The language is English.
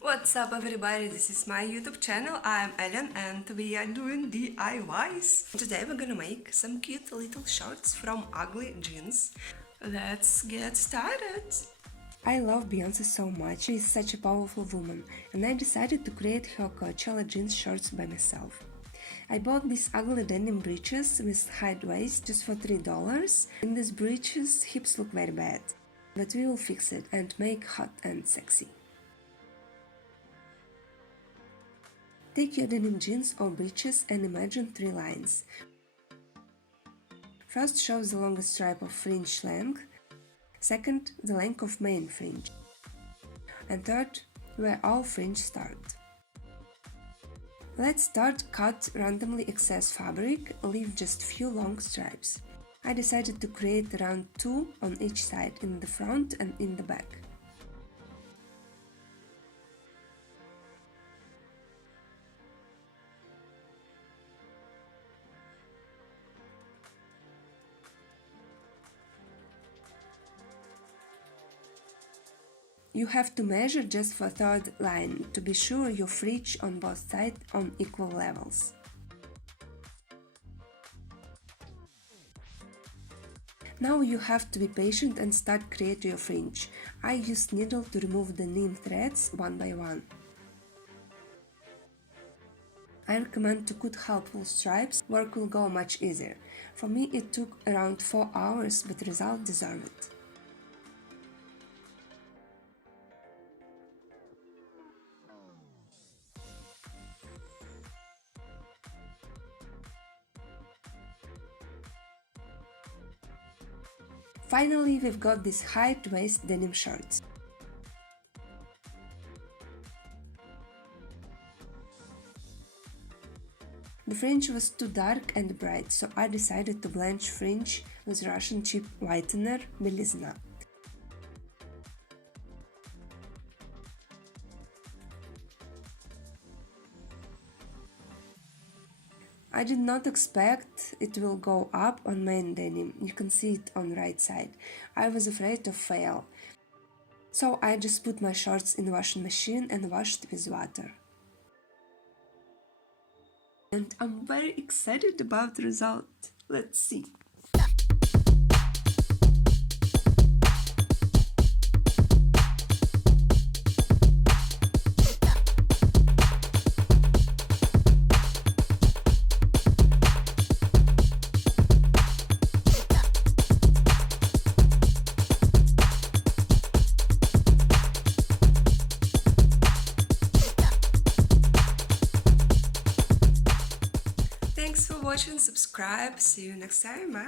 What's up everybody, this is my YouTube channel, I'm Ellen and we are doing DIYs. Today we're gonna make some cute little shorts from ugly jeans. Let's get started! I love Beyonce so much, she is such a powerful woman, and I decided to create her Coachella jeans shorts by myself. I bought these ugly denim breeches with high waist just for $3. In these breeches, hips look very bad, but we will fix it and make hot and sexy. Take your denim jeans or breeches and imagine three lines. First shows the longest stripe of fringe length, second the length of main fringe, and third where all fringe start. Let's start cut randomly excess fabric, leave just few long stripes. I decided to create around 2 on each side, in the front and in the back. You have to measure just for third line to be sure your fringe on both sides on equal levels. Now you have to be patient and start creating your fringe. I used needle to remove the needle threads one by one. I recommend to cut helpful stripes, work will go much easier. For me it took around 4 hours, but the result deserved it. Finally, we've got these high waist denim shorts. The fringe was too dark and bright, so I decided to blend fringe with Russian cheap whitener Belizna. I did not expect it will go up on main denim, you can see it on right side. I was afraid to fail, so I just put my shorts in the washing machine and washed with water. And I'm very excited about the result. Let's see. Thanks for watching, subscribe, see you next time, bye!